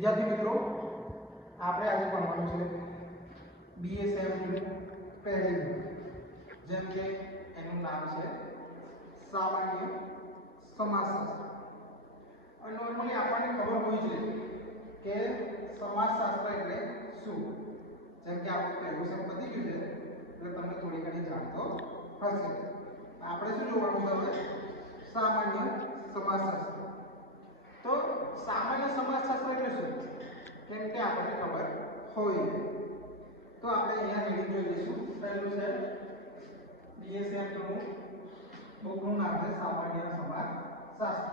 વિદ્યાર્થી મિત્રો, આપણે આજે ભણવાનું છે બીએસએમની પહેલી. જેમ કે એનું નામ છે સામાન્ય સમાજશાસ્ત્ર. નોર્મલી આપણને ખબર હોય છે કે સમાજશાસ્ત્ર એટલે શું? જેમ કે આપણું પહેલું સેમ પતી ગયું છે એટલે તમને થોડી ઘણી જાણતો હશે. આપણે શું જોવાનું છે હવે? સામાન્ય સમાજશાસ્ત્ર. તો સામાન્ય સમાજશાસ્ત્ર એટલે શું? કેમ કે આપણને ખબર હોય. તો આપણે અહીંયા રીડિંગ જોઈ લઈશું. પહેલું છે બીએસએમનું બુકનું નામ છે સામાન્ય સમાજશાસ્ત્ર.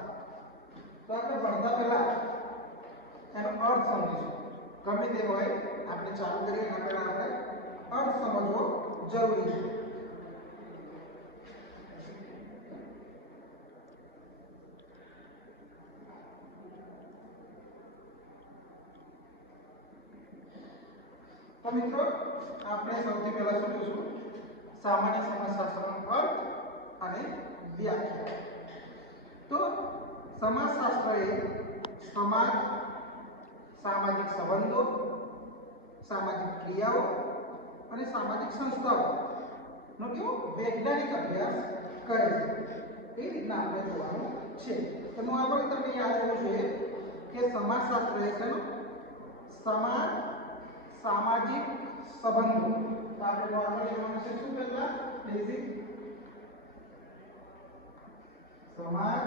તો આપણે ભણતા પહેલા એનો અર્થ સમજીશું. ગમે તે હોય, આપણે ચાલુ કરીએ એના પહેલાં આપણે અર્થ સમજવો જરૂરી છે. તો મિત્રો, આપણે સૌથી પહેલા શું જોશું? સામાન્ય સમાજશાસ્ત્રનો અર્થ અને વ્યાખ્યા. તો સમાજશાસ્ત્ર એ સમાજ, સામાજિક સંબંધો, સામાજિક ક્રિયાઓ અને સામાજિક સંસ્થાઓ નો કેવો? વૈજ્ઞાનિક અભ્યાસ કરે છે. એ રીતના આપણે જોવાનું છે. તો નોર્મલી તમને યાદ રહેવું જોઈએ કે સમાજશાસ્ત્ર એ છે સમાજ સામાજિક સંબંધો. તો આપણે નોર્મલી જોવાનું છે. શું પહેલા? બેઝિક? સમાજ?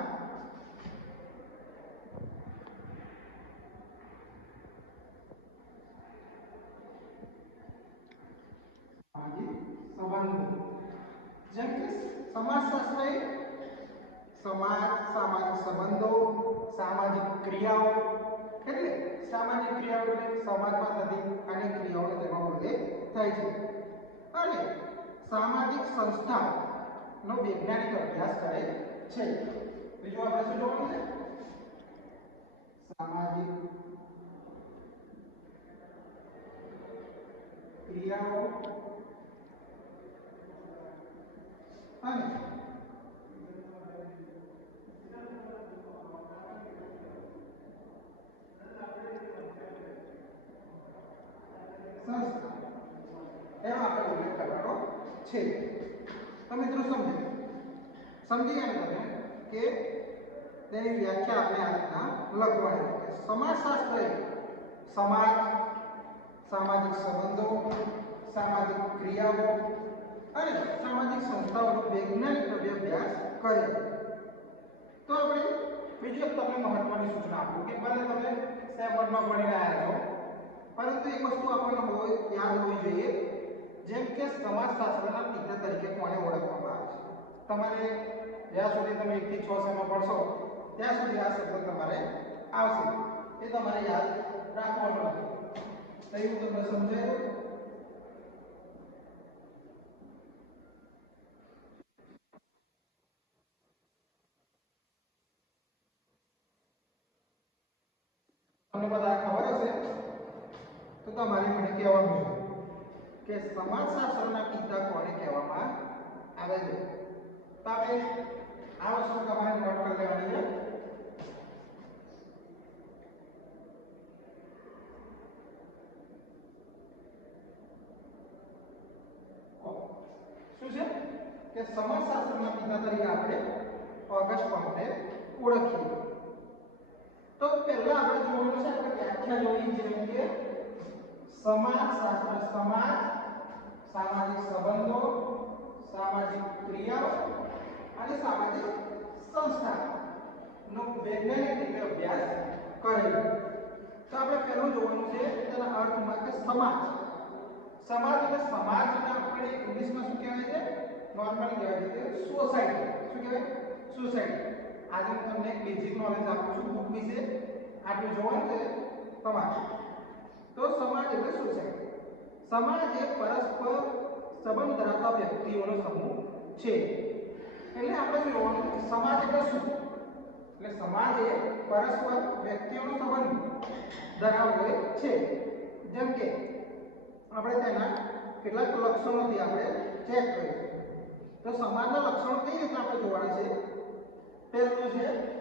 સંબંધો. સમાજ, સામાજિક સંબંધો, સામાજિક ક્રિયાઓ એટલે સામાજિક ક્રિયાઓ એટલે સમાજમાં થતી અનેક ક્રિયાઓ તેમાં ઉલ્લેખ થાય છે. અને સામાજિક સંસ્થાનો વૈજ્ઞાનિક અભ્યાસ કરે છે. બીજું આપણે શું જોવાનું છે? સામાજિક ક્રિયાઓ અને સંસ્થા એનો આપણે ઉલ્લેખ કરવાનો છે. તો મિત્રો સમજો સમજી ગયા તમે કે તેની વ્યાખ્યા આપણે આ રીતના લખવાની સમાજશાસ્ત્ર સમાજ, સામાજિક સંબંધો, સામાજિક ક્રિયાઓ અને સામાજિક સંસ્થાઓનો વૈજ્ઞાનિક અભ્યાસ કરે તો આપણે બીજી એક તમને મહત્વની સૂચના આપું કે ભલે તમે સેવનમાં ભણી રહ્યા છો, પરંતુ એક વસ્તુ આપણને હોય, યાદ હોવી જોઈએ. જેમ કે સમાજશાસ્ત્રના પિતા તરીકે કોને ઓળખવામાં આવે છે? તમારે જ્યાં સુધી તમે એકથી છ સેમાં ભણશો, ત્યાં સુધી આ શબ્દ તમારે આવશે. એ તમારે યાદ રાખવાનું છે. તો એવું તમને સમજાયું તમને બધા ખબર હશે? તો તમારે મને કહેવાનું છે. સમાજશાસ્ત્રના પિતા કોને કહેવામાં આવે છે. તો આપણે આ વસ્તુ તમારે નોટ કરી લેવાની છે. શું છે? કે સમાજશાસ્ત્રના પિતા તરીકે આપણે ઓગસ્ટ પંપને ઓળખીએ. તો પહેલા આપણે જોવાનું છે આપણે વ્યાખ્યા જોઈ જેમ કે સમાજશાસ્ત્ર સમાજ સામાજિક સંબંધો, સામાજિક ક્રિયાઓ અને સામાજિક સંસ્થાનો વૈજ્ઞાનિક રીતે અભ્યાસ કરેલો. તો આપણે પહેલું જોવાનું છે, તેના અર્થમાં કે સમાજ. સમાજ એટલે સમાજને આપણે ઇંગ્લિશમાં શું કહેવાય છે? નોર્મલી કહેવાય છે સોસાયટી શું કહેવાય? સોસાયટી આજે હું તમને એક બેઝિક નોલેજ આપું છું બુક વિશે. આટલું જોવાનું છે સમાજ તો સમાજ એટલે સોસાયટી સમાજ એ પરસ્પર સંબંધ ધરાવતા વ્યક્તિઓનો સમૂહ છે. એટલે આપણે જોવાનું સમાજ એટલે શું? એટલે સમાજ એ પરસ્પર વ્યક્તિઓનો સંબંધ ધરાવતો છે. જેમ કે આપણે તેના કેટલાક લક્ષણોથી આપણે ચેક કરીએ. તો સમાજના લક્ષણો કઈ રીતે આપણે જોવાના છે? પહેલું છે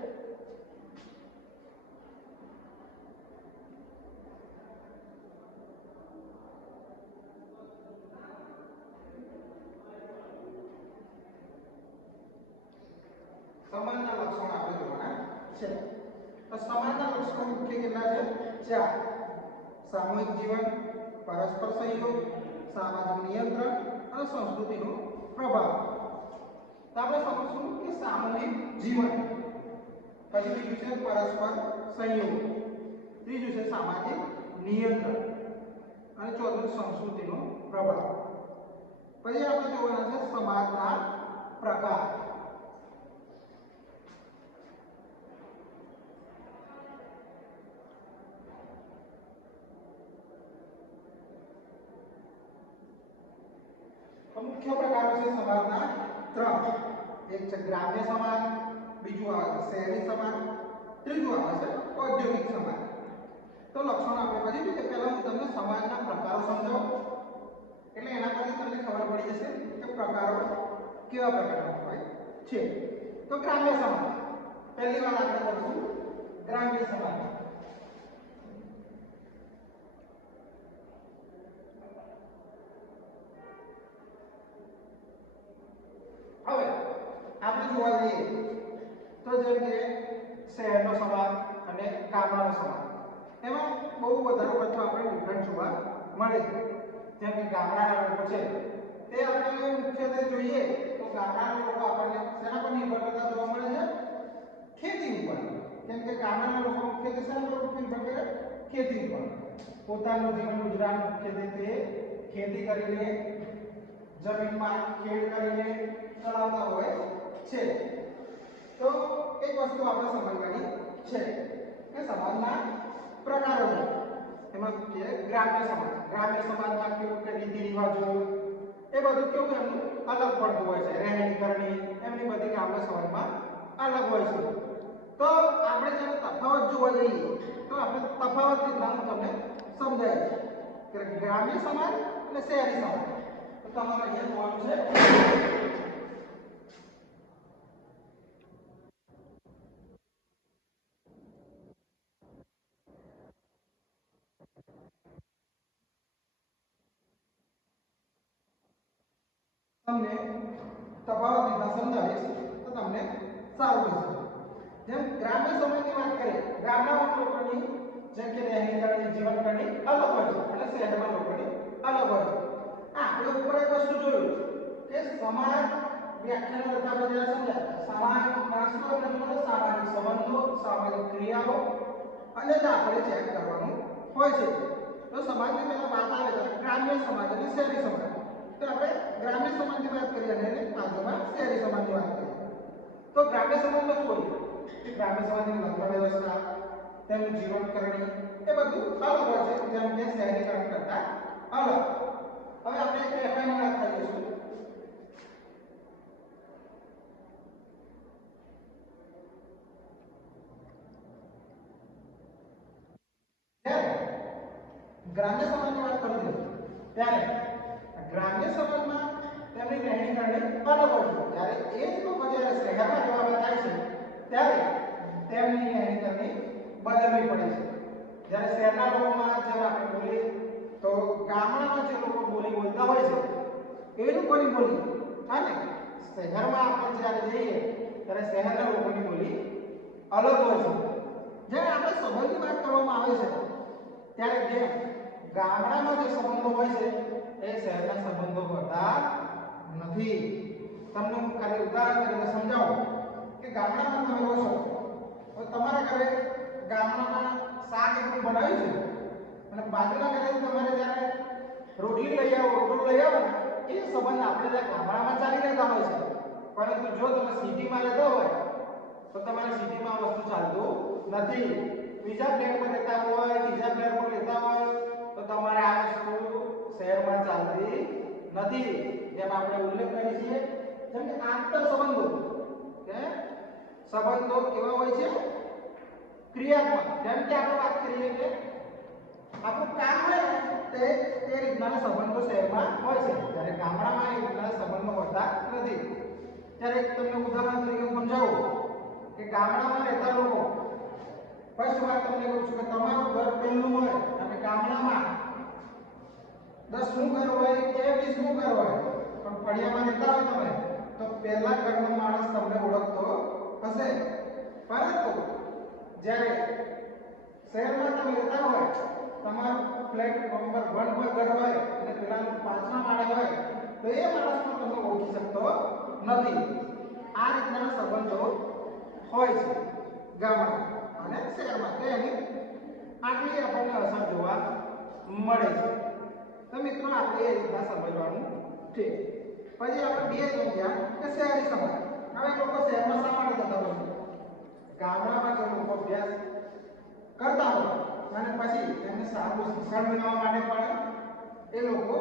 સમાજના લક્ષણ આપણે જોવાના છે. તો સમાજના લક્ષણો મુખ્ય કેટલા છે? ચાર. સામૂહિક જીવન પરસ્પર સહયોગ સામાજિક નિયંત્રણ અને સંસ્કૃતિનો પ્રભાવ. તો આપણે સમજશું કે સામૂહિક જીવન પછી બીજું છે પરસ્પર સહયોગ ત્રીજું છે સામાજિક નિયંત્રણ અને ચોથું સંસ્કૃતિનો પ્રભાવ. પછી આપણે જોવાના છે સમાજના પ્રકાર. મુખ્ય પ્રકારો છે સમાજના ત્રણ. એક છે ગ્રામ્ય સમાજ, બીજું આવે શહેરી સમાજ, ત્રીજું આવે છે ઔદ્યોગિક સમાજ. તો લક્ષણો આપણે પછી કે પહેલા હું તમને સમાજના પ્રકારો સમજાવું. એટલે એના પરથી તમને ખબર પડી જશે કે પ્રકારો કેવા પ્રકારના હોય છે. તો ગ્રામ્ય સમાજ, પહેલી વાર આપણે કરીશું ગ્રામ્ય સમાજ. તો શહેરનો સમાજ અને ગામડાનો સમાજ. એમાં બહુ વધારે પડતો આપણે ડિફરન્ટ જોવા મળે છે. જેમ કે ગામડાના લોકો છે, તે આપણે મુખ્યત્વે જોઈએ તો ગામડાના લોકો આપણને શેના પર નિર્ભર કરતા જોવા મળે છે? ખેતી ઉપર. કેમ કે ગામડાના લોકો મુખ્યત્વે શેના પર નિર્ભર કરે? ખેતી ઉપર. પોતાનું જીવન ગુજરાન મુખ્યત્વે તે ખેતી કરીને, જમીનમાં ખેડ કરીને ચલાવતા હોય છે. તો એક વસ્તુ આપણે સમજવાની છે કે સમાજના પ્રકારો એમાં કે ગ્રામ્ય સમાજ, ગ્રામ્ય સમાજમાં કેવું કે રીતિ રિવાજો એ બધું કેવું એમનું અલગ પડતું હોય છે. રહેણી કરણી, એમની બધી ગ્રામ્ય સમાજમાં અલગ હોય છે. તો આપણે જ્યારે તફાવત જોવા જઈએ, તો આપણે તફાવત રીતના હું તમને સમજાવીશ કે ગ્રામ્ય સમાજ અને શહેરી સમાજ. તો તમારે અહીંયા જોવાનું છે તમને તફાવત રીતના સમજાવીશ તો તમને સારું રહેશે. જેમ ગ્રામ્ય સમાજની વાત કરીએ ગામડામાં લોકોની જેમ કે રહેણી જીવનકરણી જીવન અલગ હોય છે અને શહેરમાં લોકોની અલગ હોય છે. હા આપણે ઉપર એક વસ્તુ જોયું કે સમાજ વ્યાખ્યાનો કરતા આપણે સમજાય, સમાજ માણસનો એટલે સામાજિક સંબંધો, સામાજિક ક્રિયાઓ અને જ આપણે ચેક કરવાનું હોય છે. તો સમાજની પહેલા વાત આવે છે, ગ્રામ્ય સમાજ અને શહેરી સમાજ. તો આપણે ગ્રામ્ય સમાજની વાત કરીએ અને બાજુમાં શહેરી સમાજની વાત કરીએ. તો ગ્રામ્ય સમાજમાં શું હોય? કે ગ્રામ્ય સમાજની લગ્ન વ્યવસ્થા, તેનું જીવન કરણી, એ બધું અલગ હોય છે. જેમ કે શહેરીકરણ કરતા અલગ. હવે આપણે એફઆઈની વાત કરીશું ગ્રામ્ય સમાજની વાત કરી ત્યારે ગ્રામ્ય સમાજમાં તેમની રહેણી કરણી અલગ હોય છે. જ્યારે એ જ લોકો જ્યારે શહેરમાં રહેવા જાય છે, ત્યારે તેમની રહેણી કરણી બદલવી પડે છે. જ્યારે શહેરના લોકોમાં જેમ આપણે બોલીએ, તો ગામડામાં જે લોકો બોલી બોલતા હોય છે, એ લોકોની બોલી અને શહેરમાં આપણે જ્યારે જઈએ, ત્યારે શહેરના લોકોની બોલી અલગ હોય છે. જ્યારે આપણે સંબંધની વાત કરવામાં આવે છે, ત્યારે જે ગામડામાં જે સંબંધો હોય છે એ શહેરના સંબંધો કરતા નથી. તમને હું ખાલી ઉદાહરણ તરીકે સમજાવું કે ગામડામાં તમે રહો છો, તો તમારા ઘરે ગામડામાં શાક એકલું બનાવ્યું છે? અને બાજુના ઘરે તમારે જ્યારે રોટલી લઈ આવો, રોટલું લઈ આવો, એ સંબંધ આપણે ત્યાં ગામડામાં ચાલી રહેતા હોય છે, પરંતુ જો તમે સિટીમાં રહેતા હોય, તો તમારે સિટીમાં વસ્તુ ચાલતું નથી. બીજા પ્લેટ પર રહેતા હોય, બીજા પ્લેટ પર રહેતા હોય, તો તમારે આ વસ્તુ શહેરમાં ચાલતી નથી જેમ આપણે ઉલ્લેખ કરીએ છીએ. જેમ કે આંતર સંબંધો, કે સંબંધો કેવા હોય છે? ક્રિયાત્મક, જેમ કે આપણે વાત કરીએ કે આપણું કામ હોય તે તે રીતના સંબંધો શહેરમાં હોય છે. જ્યારે ગામડામાં એ રીતના સંબંધો હોતા નથી. ત્યારે તમને ઉદાહરણ તરીકે સમજાવું કે ગામડામાં રહેતા લોકો, ફર્સ્ટ વાત તમને કહું છું કે તમારું ઘર પહેલું હોય. અને ગામડામાં દસમું ઘર હોય? કે વીસમું ઘર હોય? પણ ફળિયામાં રહેતા હોય તમે, તો પહેલા ઘરનો માણસ તમને ઓળખતો હશે. પરંતુ જ્યારે શહેરમાં તમે રહેતા હોય, તમારો ફ્લેટ નંબર વન પર ઘર હોય અને પેલાનું પાંચમા માળે હોય, તો એ માણસને તમે ઓળખી શકતો નથી. આ રીતના સંબંધો હોય છે ગામડા અને શહેરમાં. તો એની આટલી આપણને અસર જોવા મળે છે. તો મિત્રો આપણે એ રીતના સમજવાનું છે. પછી આપણે બે સમજ્યા કે શહેરી સમાજ. હવે લોકો શહેરમાં શા માટે જતા હોય ગામડામાં જે લોકો અભ્યાસ કરતા હોય અને પછી તેમને સારું શિક્ષણ મેળવવા માટે પણ એ લોકો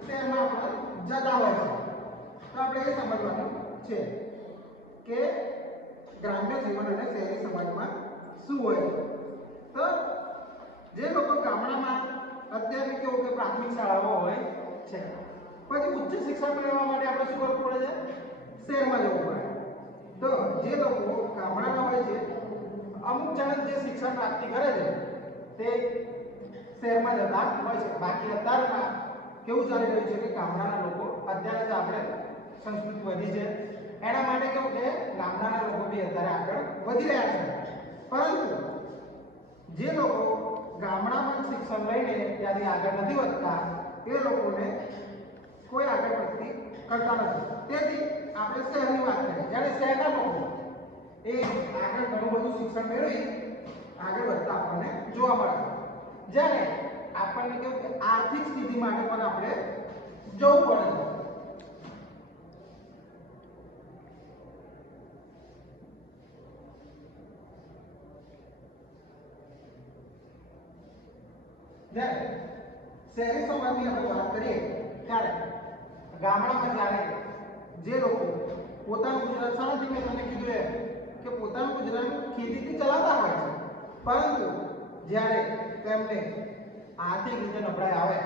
શહેરમાં આપણે જતા હોય છે. તો આપણે એ સમજવાનું છે કે ગ્રામ્ય જીવન અને શહેરી સમાજમાં શું હોય તો જે લોકો ગામડામાં અત્યારે કેવું કે પ્રાથમિક શાળાઓ હોય છે. પછી ઉચ્ચ શિક્ષણ મેળવવા માટે આપણે શું કરવું પડે છે? શહેરમાં જવું પડે. તો જે લોકો ગામડાના હોય છે, અમુક જણ જે શિક્ષણ પ્રાપ્તિ કરે છે, તે શહેરમાં જતા હોય છે. બાકી અત્યારમાં કેવું ચાલી રહ્યું છે કે ગામડાના લોકો અત્યારે તો આપણે સંસ્કૃતિ વધી છે. એના માટે કેવું કે ગામડાના લોકો બી અત્યારે આગળ વધી રહ્યા છે. પરંતુ જે લોકો ગામડામાં શિક્ષણ લઈને ત્યાંથી આગળ નથી વધતા. એ લોકોને કોઈ આગળ વધતી કરતા નથી. તેથી આપણે શહેરની વાત કરીએ. જ્યારે શહેરના લોકો એ આગળ ઘણું બધું શિક્ષણ મેળવી આગળ વધતા આપણને જોવા મળે જ્યારે આપણને કેવું કે આર્થિક સ્થિતિ માટે પણ આપણે જવું પડે છે. શહેરી સમાજની આપણે વાત કરીએ, ત્યારે ગામડામાં જ્યારે જે લોકો પોતાનું ગુજરાત શાળાથી મેં તમને કીધું એમ કે પોતાનું ગુજરાત ખેતીથી ચલાવતા હોય છે, પરંતુ જ્યારે તેમને આર્થિક રીતે નબળાઈ આવે,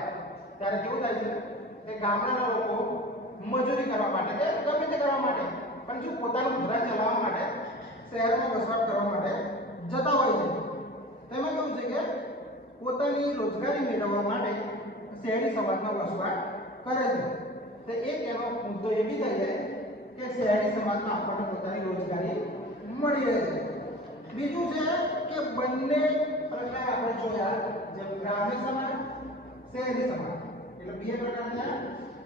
ત્યારે કેવું થાય છે કે ગામડાના લોકો મજૂરી કરવા માટે કે ગમે તે કરવા માટે, પણ જો પોતાનું ગુજરાત ચલાવવા માટે શહેરમાં વસવાટ કરવા માટે જતા હોય છે. તેમાં કેવું છે કે પોતાની રોજગારી મેળવવા માટે શહેરી સમાજમાં વસવાટ કરે છે. તો એક એનો મુદ્દો એ બી થઈ જાય કે શહેરી સમાજમાં આપણને પોતાની રોજગારી મળી રહે છે. બીજું છે કે બંને પ્રકાર આપણે જોયા જેમ ગ્રામ્ય સમાજ, શહેરી સમાજ. એટલે બે પ્રકાર છે.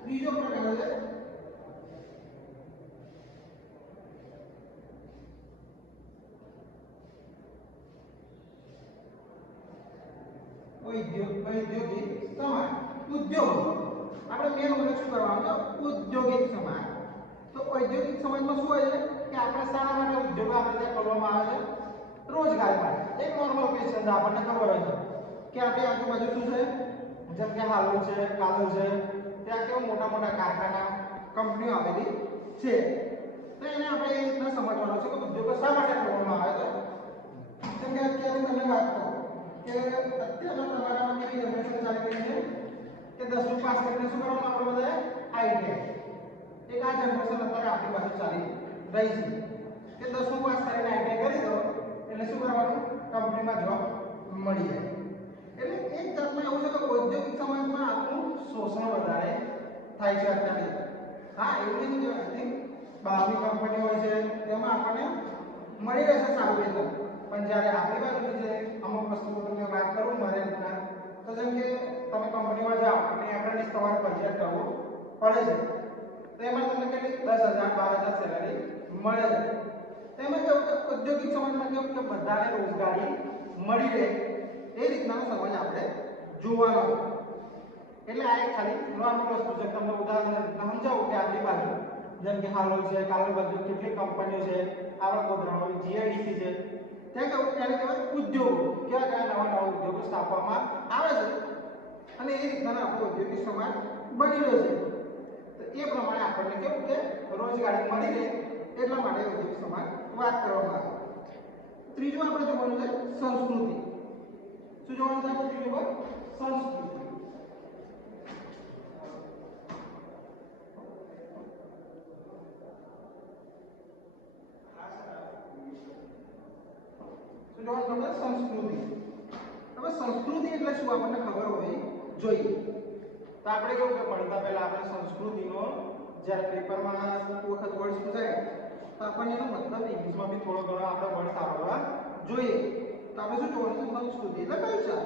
ત્રીજો પ્રકાર છે ઉદ્યોગ ઔદ્યોગિક સમાજ, ઉદ્યોગ. આપણે મેન ઉલ્લેખ શું કરવાનો છે? ઉદ્યોગિક સમાજ. તો ઔદ્યોગિક સમાજમાં શું હોય છે? કે આપણે શાળા માટે ઉદ્યોગ આપણે ત્યાં કરવામાં આવે છે? રોજગાર માટે. એક નોર્મલ ક્વેશ્ચન છે. આપણને ખબર હોય છે કે આપણી આજુબાજુ શું છે? જેમ કે હાલોલ છે કાલોલ છે, ત્યાં કેવા મોટા મોટા કારખાના, કંપનીઓ આવેલી છે. તો એને આપણે એ રીતના સમજવાનું છે કે ઉદ્યોગો શા માટે કરવામાં આવે છે? જેમ કે અત્યારે તમને વાત કરું કે અત્યારના તમારામાં કેવી જનરેશન ચાલી રહી છે કે દસમું પાસ કરીને શું કરવાનું આપણે બધાએ? આઈટીઆઈ એક આ જનરેશન અત્યારે આપણી પાસે ચાલી રહી છે. કે દસમું પાસ કરીને આઈટીઆઈ કરી દો, એટલે શું કરવાનું? કંપનીમાં જોબ મળી જાય. એટલે એક જાતમાં એવું છે કે ઔદ્યોગિક સમાજમાં આપણું શોષણ વધારે થાય છે અત્યારે. હા, એવું આઈ બહારની કંપનીઓ હોય છે, તેમાં આપણને મળી રહેશે સારું વેતન પણ જ્યારે આપણી બાજુની જે અમુક વસ્તુઓ તમને વાત કરું મારે રીતના તો જેમ કે તમે કંપનીમાં જાઓ, અને એપ્રેન્ટિસ તમારે ફરજિયાત કરવું પડે છે. તો એમાં તમને કેટલી? દસ હજાર, બાર હજાર સેલરી મળે છે. તેમાં કેવું કે ઔદ્યોગિક સમાજમાં કેવું કે બધાને રોજગારી મળી રહે. એ રીતનાનો સમાજ આપણે જોવાનો એટલે આ એક ખાલી નોર્મલ વસ્તુ છે. તમને ઉદાહરણ સમજાવું કે આપણી બાજુ, જેમ કે હાલોલ છે, કાલોલ બાજુ કેટલી કંપનીઓ છે આપણા ગોધરામાં જીઆઈડીસી છે. ત્યાં કેવું ત્યારે કહેવાય ઉદ્યોગો. કેવા કેવા નવા નવા ઉદ્યોગો સ્થાપવામાં આવે છે? અને એ રીતના આપણો ઔદ્યોગિક સમાજ બની રહ્યો છે. તો એ પ્રમાણે આપણને કેવું કે રોજગારી મળી રહે એટલા માટે ઉદ્યોગ સમાજ વાત કરવામાં આવે. ત્રીજું આપણે જોવાનું સંસ્કૃતિ. શું જોવાનું છે? ત્રીજું સંસ્કૃતિ. આપણે સંસ્કૃતિ. હવે સંસ્કૃતિ એટલે શું? આપણને ખબર હોવી જોઈએ. તો આપણે કેવું કે ભણતા પહેલા આપણે સંસ્કૃતિનો જ્યારે પેપરમાં વખત વર્ડ્સ પૂછાય તો આપણને એનો મતલબ ઇંગ્લિશમાં બી થોડો ઘણો આપણે વર્ડ સાંભળવા જોઈએ. તો આપણે શું જોવાનું છે? સંસ્કૃતિ એટલે કલ્ચર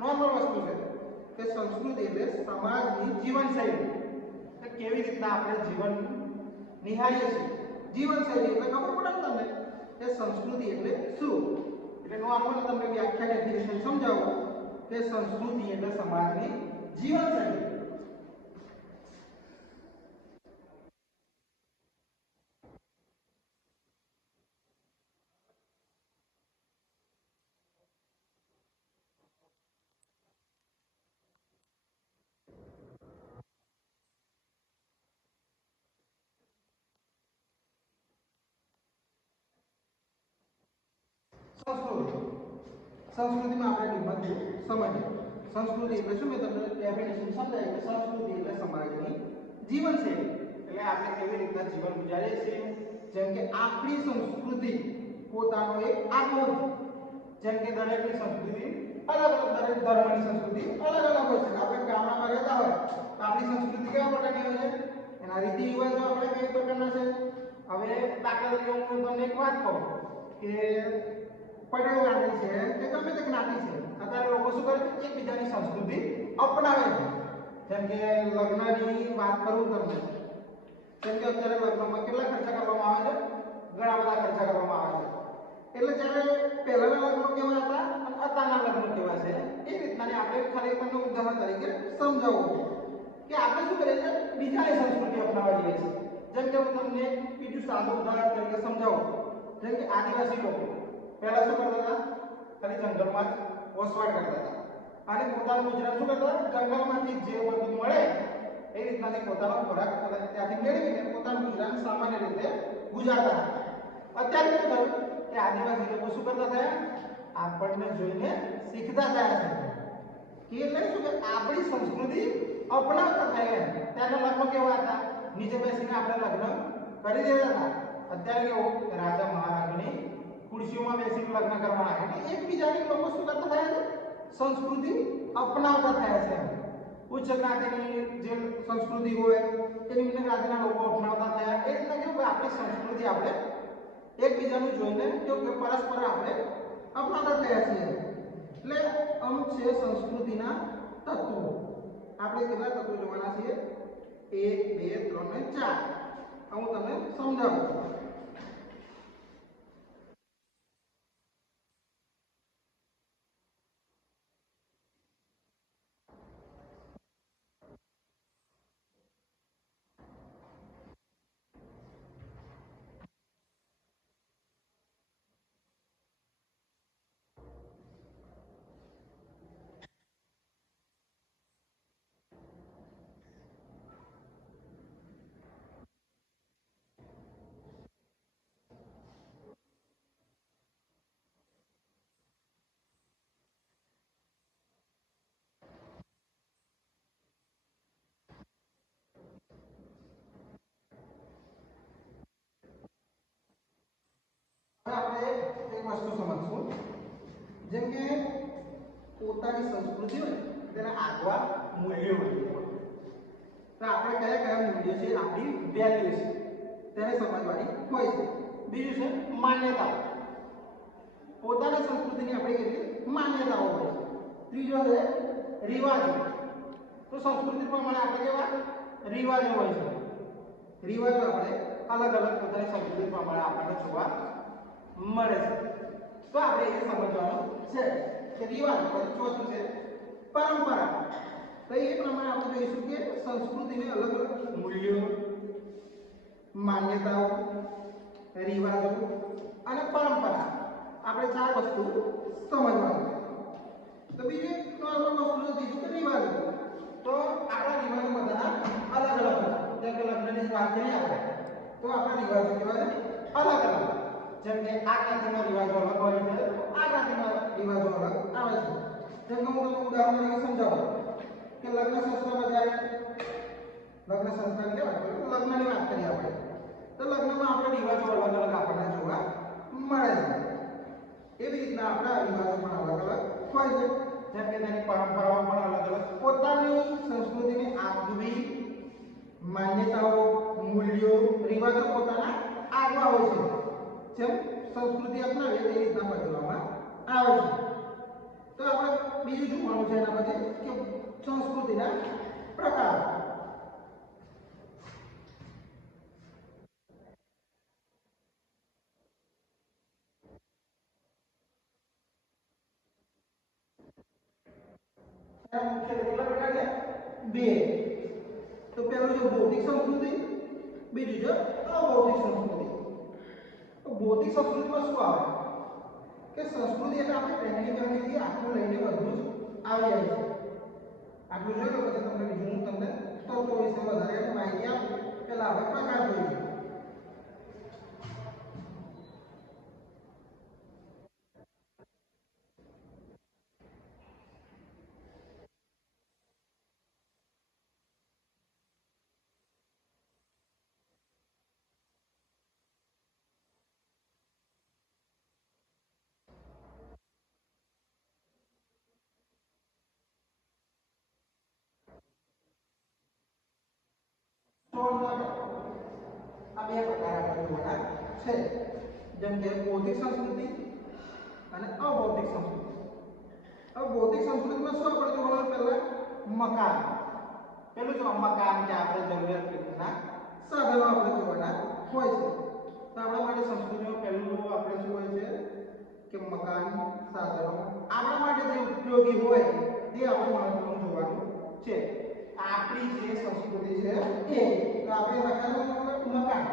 નોર્મલ વસ્તુ છે. કે સંસ્કૃતિ એટલે સમાજની જીવનશૈલી. કે કેવી રીતના આપણે જીવન નિહાળીએ છીએ? જીવનશૈલી એટલે ખબર પડે ને તમને? કે સંસ્કૃતિ એટલે શું? એટલે નોર્મલ તમને વ્યાખ્યા ડેફિનેશન સમજાવો કે સંસ્કૃતિ એટલે સમાજની જીવનશૈલી. સંસ્કૃતિ. સંસ્કૃતિમાં આપણે નિબંધ સમજીએ સંસ્કૃતિ એટલે શું? મેં તમને ડેફિનેશન સમજાય કે સંસ્કૃતિ એટલે સમાજની જીવનશૈલી. એટલે આપણે કેવી રીતના જીવન ગુજારીએ છીએ? જેમ કે આપણી સંસ્કૃતિ પોતાનો એક છે. જેમ કે દરેકની સંસ્કૃતિ અલગ અલગ, દરેક ધર્મની સંસ્કૃતિ અલગ અલગ હોય છે. આપણે ગામડામાં રહેતા હોય તો આપણી સંસ્કૃતિ કેવા પ્રકારની હોય છે? એના રીતિ રિવાજો આપણે કઈ પ્રકારના છે? હવે દાખલા તરીકે હું તમને એક વાત કહું કે પટેલ લાગે છે કે ગમે તે જ્ઞાતિ છે. અત્યારે લોકો શું કરે છે? એકબીજાની સંસ્કૃતિ અપનાવે છે. જેમ કે લગ્નની વાત કરું તમને. જેમ કે અત્યારે લગ્નમાં કેટલા ખર્ચા કરવામાં આવે છે? ઘણા બધા ખર્ચા કરવામાં આવે છે. એટલે જ્યારે પહેલાના લગ્નો કેવા હતા અને અત્યારના લગ્નો કેવા છે, એ રીતના આપણે ખાલી તમને ઉદાહરણ તરીકે સમજાવવું કે આપણે શું કરીએ છીએ? બીજાની સંસ્કૃતિ અપનાવવા જઈએ છીએ. જેમ કે હું તમને બીજું સાદું ઉદાહરણ તરીકે સમજાવું. જેમ કે આદિવાસી લોકો. પહેલા શું કરતા હતા? ખાલી જંગલમાં જ વસવાટ કરતા હતા. અને પોતાનું ગુજરાન શું કરતા જંગલમાંથી જે બધું મળે એ રીતના તે પોતાનો ખોરાક ત્યાંથી મેળવીને પોતાનું ગુજરાન સામાન્ય રીતે ગુજારતા હતા. અત્યારે શું થયું? કે આદિવાસી લોકો શું કરતા થયા? આપણને જોઈને શીખતા થયા છે. કે એટલે શું કે આપણી સંસ્કૃતિ અપનાવતા થયા એમ. ત્યારના લગ્નો કેવા હતા? નીચે બેસીને આપણે લગ્ન કરી દેતા હતા. અત્યારે કેવું? રાજા મહારાજની ખુરશીઓમાં બેસીને લગ્ન કરવાના એટલે એકબીજાની લોકો શું કરતા થયા છે સંસ્કૃતિ અપનાવતા થયા છે ઉચ્ચ જ્ઞાતિની જે સંસ્કૃતિ હોય એ નિમ્ન જ્ઞાતિના લોકો અપનાવતા થયા એ રીતના કેવું કે આપણી સંસ્કૃતિ આપણે એકબીજાનું જોઈને કેવું કે પરસ્પર આપણે અપનાવતા થયા છીએ એટલે અમુક છે સંસ્કૃતિના તત્વો આપણે કેટલા તત્વો જોવાના છીએ એક બે ત્રણ ને ચાર આ હું તમને સમજાવું હવે આપણે એક વસ્તુ સમજશું જેમ કે પોતાની સંસ્કૃતિ હોય, તેના આગવા મૂલ્યો હોય. તો આપણે કયા કયા મૂલ્યો છે, આપણી વેલ્યુ છે, તેને સમજવાની હોય છે. બીજું છે માન્યતાઓ. પોતાની સંસ્કૃતિની આપણે કેટલી માન્યતાઓ હોય છે. ત્રીજો છે રિવાજો. તો સંસ્કૃતિ પ્રમાણે આપણે કેવા? રિવાજો હોય છે. રિવાજો આપણે અલગ અલગ પોતાની સંસ્કૃતિ પ્રમાણે આપણને જોવા મળે છે. તો આપણે એ સમજવાનું છે કે રિવાજ પછી ચોથું છે, પરંપરા. તો એ પ્રમાણે આપણે જોઈશું કે સંસ્કૃતિને અલગ અલગ મૂલ્યો, માન્યતાઓ, રિવાજો અને પરંપરા. આપણે ચાર વસ્તુ સમજવાનું તો બીજું નોર્મલ વસ્તુ ત્રીજું કે રિવાજો. તો આપણા રિવાજો બધાના અલગ અલગ હોય જેમ કે લગ્નની વાત કરીએ આપણે, તો આપણા રિવાજો કેવા અલગ અલગ. જેમ કે આ જ્ઞાતિનો રિવાજો અલગ હોય છે, આ જ્ઞાતિનો રિવાજો અલગ આવે છે. જેમ કે હું ઉદાહરણ તરીકે સમજાવું. કે લગ્ન સંસ્થામાં જ્યારે લગ્ન સંસ્થા કહેવાય, તો લગ્નની વાત કરીએ આપણે. તો લગ્નમાં આપણે રિવાજો અલગ અલગ આપણને જોવા મળે છે. એવી રીતના આપણા રિવાજો પણ અલગ અલગ હોય છે. જેમ કે તેની પરંપરાઓ પણ અલગ અલગ. પોતાની સંસ્કૃતિને આગવી માન્યતાઓ, મૂલ્યો, રિવાજો પોતાના આગવા હોય છે. જેમ સંસ્કૃતિ અપનાવીએ તે રીતના બદલવામાં આવે છે તો આપણે બીજું જોવાનું છે એના પછી કે સંસ્કૃતિના પ્રકાર એના મુખ્ય કેટલા પ્રકાર છે બે તો પહેલું છે ભૌતિક સંસ્કૃતિ બીજું છે અભૌતિક સંસ્કૃતિ તો ભૌતિક સંસ્કૃતિમાં શું આવે? કે સંસ્કૃતિ એટલે આપણે ટેકનિકલી આટલું લઈને બધું જ આવી જાય છે. આટલું જોઈ લો પછી તમને બીજું હું તમને તત્વો વિશે વધારે માહિતી આપું. પહેલાં આપણે પ્રકાર જોઈએ ભૌતિક સંસ્કૃતિમાં શું આપણે જોવાનું પહેલા મકાન પેલું જોવા મકાન કે આપણે જરૂરિયાત સાધનો આપણે જોવાના હોય છે તો આપણા માટે સંસ્કૃતિમાં પહેલું આપણે શું હોય છે કે મકાન સાધનો આપણા માટે જે ઉપયોગી હોય તે આપણે મહત્વનું જોવાનું છે. આપણી જે સંસ્કૃતિ છે એ, તો આપણે લખેલું મકાન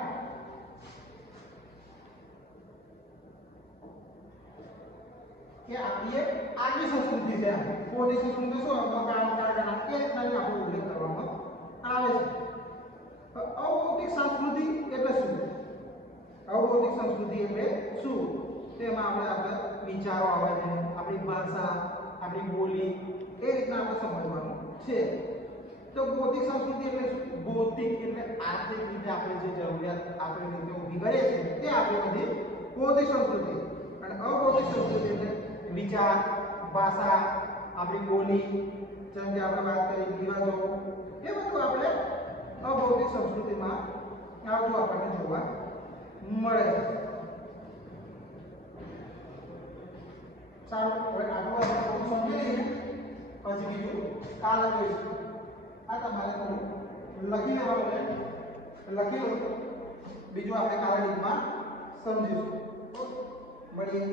કે આપણી આગવી સંસ્કૃતિ છે પોતે સંસ્કૃતિ શું? મકાન કારખાના એ રીતના આપણો ઉલ્લેખ કરવામાં આવે છે. અભૌતિક સંસ્કૃતિ એટલે શું? અભૌતિક સંસ્કૃતિ એટલે શું? તેમાં આપણે આપણા વિચારો આવે છે. આપણી ભાષા, આપણી બોલી, એ રીતના આપણે સમજવાનું છે. તો ભૌતિક સંસ્કૃતિ એટલે શું? ભૌતિક એટલે આર્થિક રીતે આપણે જે જરૂરિયાત આપણે રીતે ઊભી કરીએ છીએ, તે આપણી બધી ભૌતિક સંસ્કૃતિ અને અભૌતિક સંસ્કૃતિ એટલે વિચાર, ભાષા, આપણી બોલી, જેમ કે આપણે વાત કરી રિવાજો, એ બધું આપણે અભૌતિક સંસ્કૃતિમાં આવતું આપણને જોવા મળે છે. સારું હવે આટલું સમજી લઈએ. પછી બીજું કાલે જોઈશું. આ તમારે થોડું લખી લેવાનું છે લખી લો બીજું આપણે કાલે ડીપમાં સમજીશું. મળીએ.